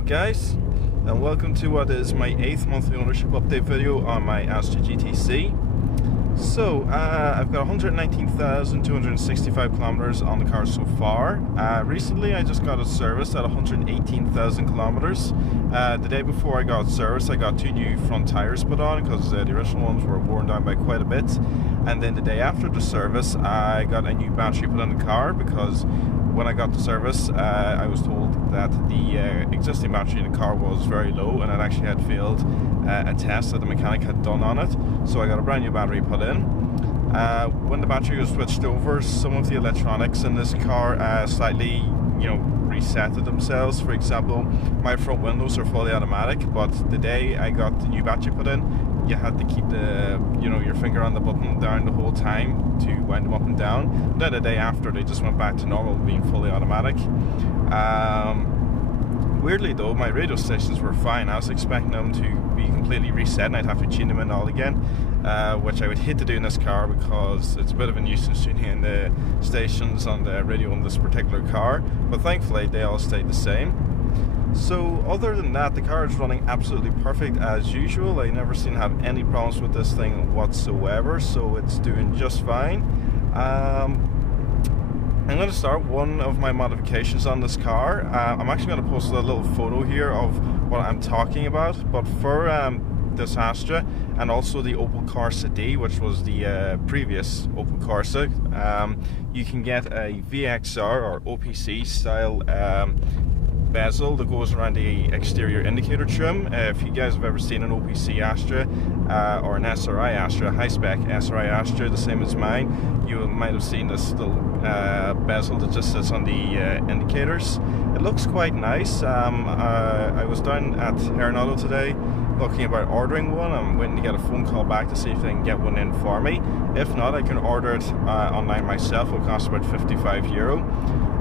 Hello guys, and welcome to what is my 8th monthly ownership update video on my Astra GTC. So I've got 119,265 kilometers on the car so far. Recently I just got it serviced at 118,000 kilometers. The day before I got serviced, I got 2 new front tires put on because the original ones were worn down by quite a bit. And then the day after the service, I got a new battery put on the car because when I got the service, I was told that the existing battery in the car was very low and it actually had failed a test that the mechanic had done on it. So I got a brand new battery put in. When the battery was switched over, some of the electronics in this car slightly, resetted themselves. For example, my front windows are fully automatic, but the day I got the new battery put in, you had to keep your finger on the button down the whole time to wind them up and down. And then the day after, they just went back to normal, being fully automatic. Weirdly though, my radio stations were fine. I was expecting them to be completely reset and I'd have to tune them in all again, which I would hate to do in this car because it's a bit of a nuisance tuning in the stations on the radio in this particular car, but thankfully they all stayed the same. So other than that, the car is running absolutely perfect as usual. I never seem to have any problems with this thing whatsoever, so it's doing just fine. I'm going to start one of my modifications on this car. I'm actually going to post a little photo here of what I'm talking about, but for this Astra and also the Opel Corsa D, which was the previous Opel Corsa, you can get a VXR or OPC style bezel that goes around the exterior indicator trim. If you guys have ever seen an OPC Astra or an SRI Astra, high-spec SRI Astra, the same as mine, you might have seen this little bezel that just sits on the indicators. It looks quite nice. I was down at Heron Auto today looking about ordering one. I'm waiting to get a phone call back to see if they can get one in for me. If not, I can order it online myself. It'll cost about €50.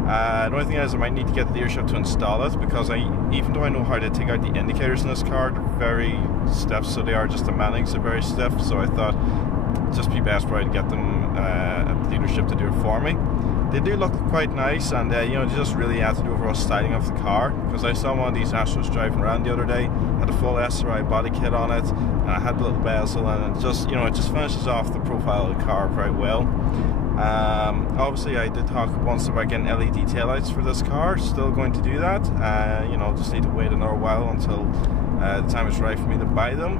The only thing is I might need to get the dealership to install it because even though I know how to take out the indicators in this car, they're very stiff, so they are just the mountings are very stiff, so I thought it'd just be best for I to get them at the dealership to do it for me. They do look quite nice, and they just really add to the overall styling of the car, because I saw one of these Astros driving around the other day, had a full SRI body kit on it, and I had the little bezel, and it just finishes off the profile of the car very well. Obviously I did talk once about getting LED taillights for this car. Still going to do that. Just need to wait another while until the time is right for me to buy them.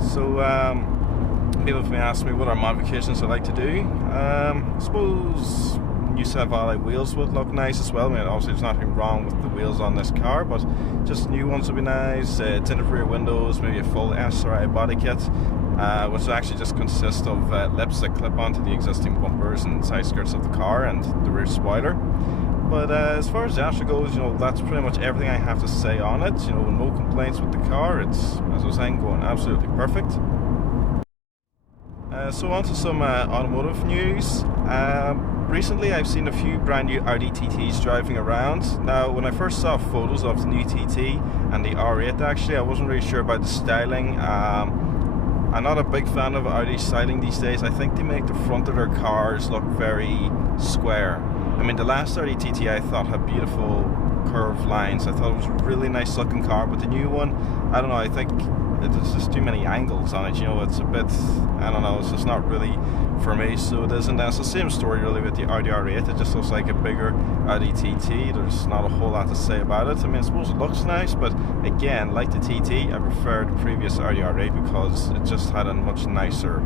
So people have been asking me what are modifications I like to do. I suppose new set of alloy wheels would look nice as well. I mean, obviously there's nothing wrong with the wheels on this car, but just new ones would be nice. Tinted rear windows, maybe a full SRI body kit, which will actually just consist of lips that clip onto the existing bumpers and side skirts of the car and the rear spoiler. But as far as the Astra goes, that's pretty much everything I have to say on it. No complaints with the car. It's, as I was saying, going absolutely perfect. So on to some automotive news. Recently I've seen a few brand new Audi TTs driving around. Now when I first saw photos of the new TT and the R8 actually, I wasn't really sure about the styling. I'm not a big fan of Audi styling these days. I think they make the front of their cars look very square. I mean, the last Audi TT I thought had beautiful curved lines. I thought it was a really nice looking car, but the new one, I don't know, I think there's just too many angles on it, it's a bit, I don't know, it's just not really for me, so it isn't. It's the same story really with the Audi R8, it just looks like a bigger Audi TT. There's not a whole lot to say about it. I mean, I suppose it looks nice, but again, like the TT, I prefer the previous Audi R8 because it just had a much nicer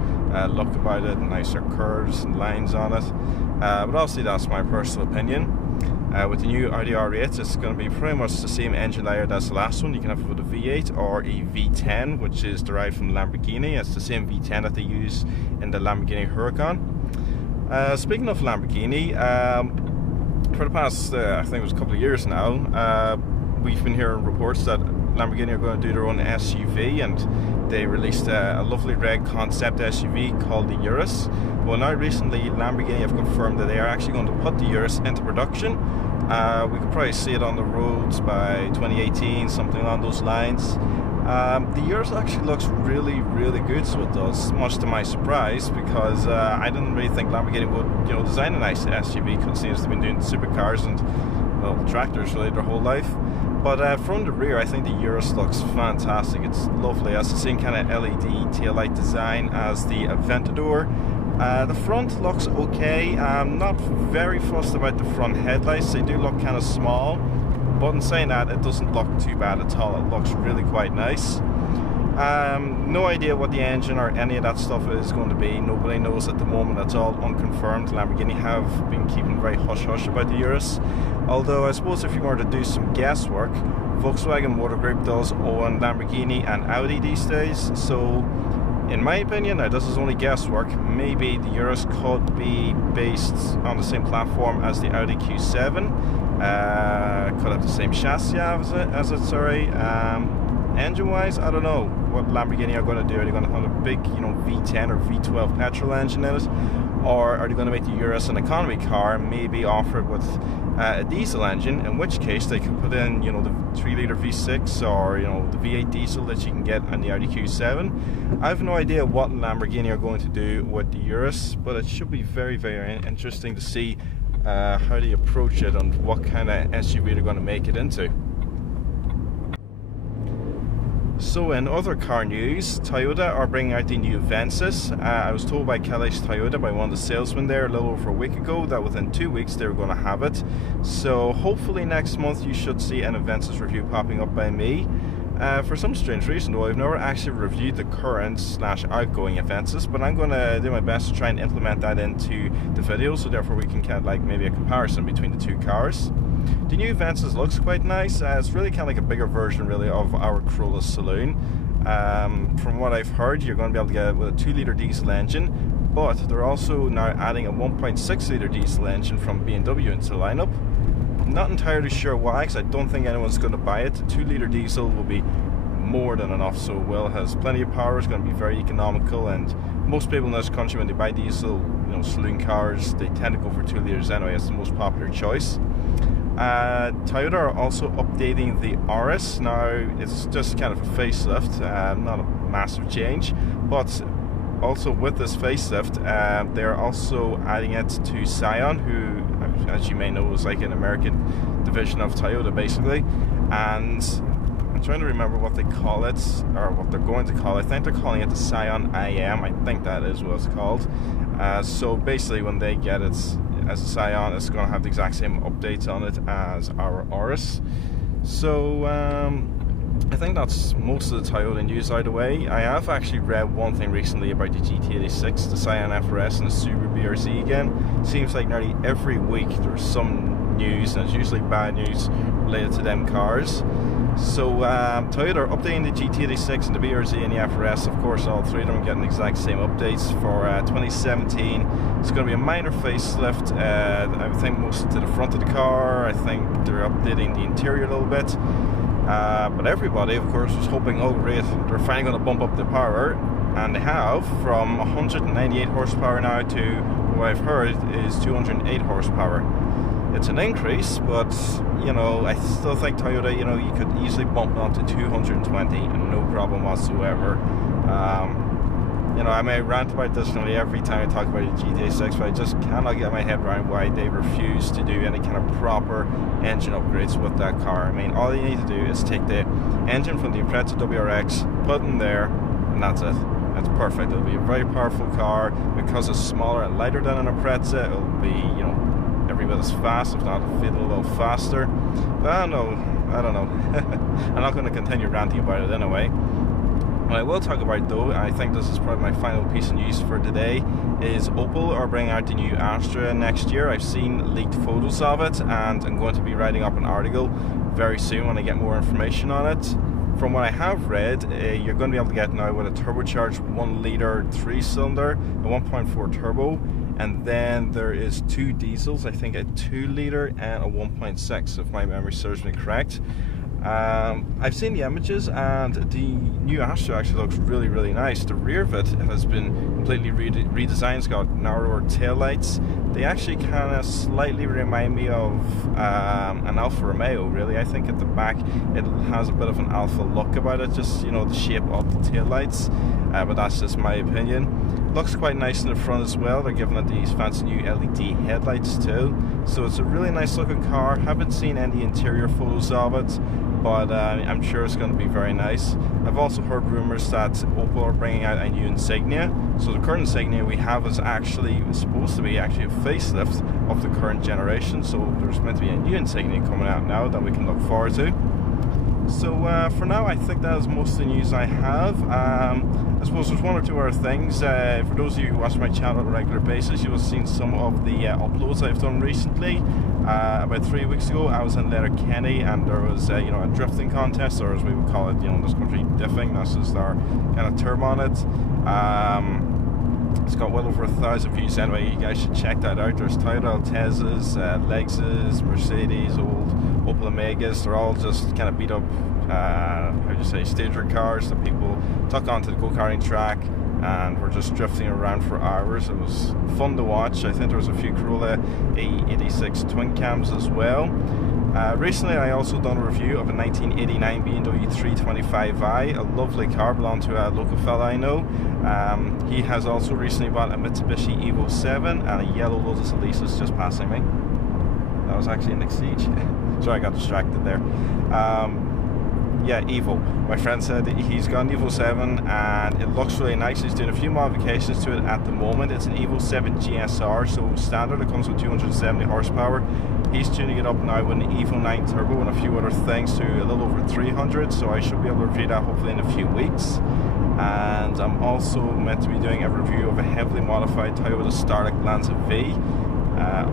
look about it, nicer curves and lines on it, but obviously that's my personal opinion. With the new Audi R8, it's going to be pretty much the same engine layout as the last one. You can have it with a V8 or a V10, which is derived from Lamborghini. It's the same V10 that they use in the Lamborghini Huracan. Speaking of Lamborghini, for the past, I think it was a couple of years now, we've been hearing reports that Lamborghini are going to do their own SUV, and they released a lovely red concept SUV called the Urus. Well, now recently Lamborghini have confirmed that they are actually going to put the Urus into production. We could probably see it on the roads by 2018, something along those lines. The Urus actually looks really, really good, so it does, much to my surprise, because I didn't really think Lamborghini would, design a nice SUV, considering they've been doing supercars and, well, tractors really their whole life. But from the rear, I think the Urus looks fantastic. It's lovely. It has the same kind of LED taillight design as the Aventador. The front looks okay. I'm not very fussed about the front headlights. They do look kind of small, but in saying that, it doesn't look too bad at all. It looks really quite nice. No idea what the engine or any of that stuff is going to be. Nobody knows at the moment. That's all unconfirmed. Lamborghini have been keeping very hush-hush about the Urus. Although I suppose if you were to do some guesswork, Volkswagen Motor Group does own Lamborghini and Audi these days. So in my opinion, now this is only guesswork, maybe the Urus could be based on the same platform as the Audi Q7. Could have the same chassis engine-wise, I don't know what Lamborghini are going to do. Are they going to have a big, V10 or V12 petrol engine in it, or are they going to make the Urus an economy car and maybe offer it with a diesel engine? In which case, they could put in, the 3-liter V6 or the V8 diesel that you can get on the Audi Q7. I have no idea what Lamborghini are going to do with the Urus, but it should be very, very interesting to see how they approach it and what kind of SUV they're going to make it into. So in other car news, Toyota are bringing out the new Avensis. I was told by Kailash Toyota, by one of the salesmen there a little over a week ago, that within 2 weeks they were going to have it. So hopefully next month you should see an Avensis review popping up by me. For some strange reason though, I've never actually reviewed the current/outgoing Avensis, but I'm going to do my best to try and implement that into the video, so therefore we can get like maybe a comparison between the two cars. The new Avensis looks quite nice. It's really kind of like a bigger version really of our Corolla Saloon. From what I've heard, you're going to be able to get it with a 2-liter diesel engine, but they're also now adding a 1.6-liter diesel engine from BMW into the lineup. I'm not entirely sure why, because I don't think anyone's going to buy it. 2-liter diesel will be more than enough, so Will has plenty of power. It's going to be very economical, and most people in this country, when they buy diesel, saloon cars, they tend to go for 2 liters anyway. It's the most popular choice. Toyota are also updating the Auris. Now it's just kind of a facelift, not a massive change, but also with this facelift they're also adding it to Scion, who, as you may know, is like an American division of Toyota basically. And I'm trying to remember what they call it, or what they're going to call it. I think they're calling it the Scion IM. I think that is what it's called. So basically when they get it as a Scion, it's going to have the exact same updates on it as our Auris. So I think that's most of the Toyota news out of the way. I have actually read one thing recently about the GT86, the Scion FRS and the Subaru BRZ again. Seems like nearly every week there's some news, and it's usually bad news related to them cars. So Toyota are updating the GT86 and the BRZ and the FRS. Of course, all three of them are getting the exact same updates for 2017. It's going to be a minor facelift. I think most to the front of the car. I think they're updating the interior a little bit. But everybody, of course, was hoping, oh great, they're finally going to bump up the power. And they have, from 198 horsepower now to what I've heard is 208 horsepower. It's an increase, but I still think Toyota, you could easily bump it up to 220 and no problem whatsoever. I may rant about this nearly every time I talk about the GT86, but I just cannot get my head around why they refuse to do any kind of proper engine upgrades with that car. I mean, all you need to do is take the engine from the Impreza WRX, put it in there, and that's it. That's perfect. It'll be a very powerful car. Because it's smaller and lighter than an Impreza, it'll be, every bit as fast, if not a little faster. But I don't know. I'm not going to continue ranting about it anyway. What I will talk about though, and I think this is probably my final piece of news for today, is Opel are bringing out the new Astra next year. I've seen leaked photos of it, and I'm going to be writing up an article very soon when I get more information on it. From what I have read, you're going to be able to get now with a turbocharged 1-liter 3-cylinder, a 1.4 turbo, and then there is 2 diesels, I think a 2-liter and a 1.6, if my memory serves me correct. I've seen the images, and the new Astra actually looks really, really nice. The rear of it has been completely redesigned. It's got narrower taillights. They actually kind of slightly remind me of an Alfa Romeo, really. I think at the back it has a bit of an Alfa look about it, just the shape of the taillights, but that's just my opinion. Looks quite nice in the front as well. They're giving it these fancy new LED headlights too, so it's a really nice looking car. Haven't seen any interior photos of it, but I'm sure it's going to be very nice. I've also heard rumors that Opel are bringing out a new Insignia. So the current Insignia we have is actually supposed to be a facelift of the current generation. So there's meant to be a new Insignia coming out now that we can look forward to. So for now, I think that is most of the news I have. I suppose there's one or two other things. For those of you who watch my channel on a regular basis, you will have seen some of the uploads I've done recently. About 3 weeks ago, I was in Letterkenny, and there was a drifting contest, or as we would call it, in this country, diffing. That's just our kind of term on it. It's got well over 1,000 views anyway. You guys should check that out. There's Toyota Altezas, Lexus, Mercedes, old Opel Omegas. They're all just kind of beat up, how do you say, stager cars that people took onto the go-karting track, and we're just drifting around for hours. It was fun to watch. I think there was a few Corolla E86 twin cams as well. Recently I also done a review of a 1989 BMW 325i, a lovely car, belonged to a local fella I know. He has also recently bought a Mitsubishi Evo 7 and a yellow Lotus Elisa's just passing me. That was actually a Nick Siege. Sorry, I got distracted there. Yeah, Evo. My friend said he's got an Evo 7 and it looks really nice. He's doing a few modifications to it at the moment. It's an Evo 7 GSR, so standard. It comes with 270 horsepower. He's tuning it up now with an Evo 9 Turbo and a few other things to a little over 300, so I should be able to review that hopefully in a few weeks. And I'm also meant to be doing a review of a heavily modified Toyota Starlet Lanza V.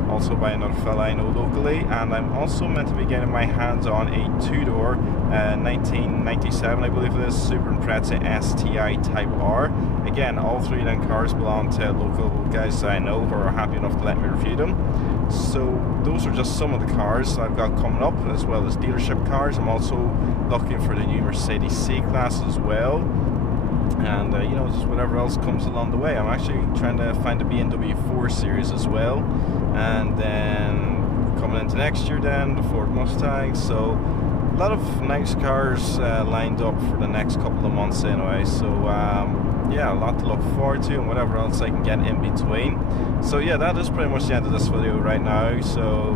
Also by another fella I know locally, and I'm also meant to be getting my hands on a two-door 1997 I believe it is Super Impreza STI Type R. Again, all three of them cars belong to local guys that I know who are happy enough to let me review them. So those are just some of the cars I've got coming up, as well as dealership cars. I'm also looking for the new Mercedes C-Class as well, and just whatever else comes along the way. I'm actually trying to find a BMW 4 Series as well, and then coming into next year then the Ford Mustang. So a lot of nice cars lined up for the next couple of months anyway. So yeah, a lot to look forward to, and whatever else I can get in between. So yeah, that is pretty much the end of this video right now. So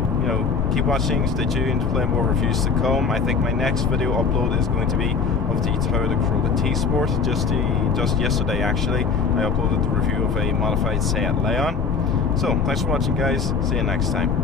keep watching, stay tuned, plenty more reviews to come. I think my next video upload is going to be of the Toyota Corolla T-Sport. Just yesterday actually, I uploaded the review of a modified Seat Leon. So thanks for watching guys, see you next time.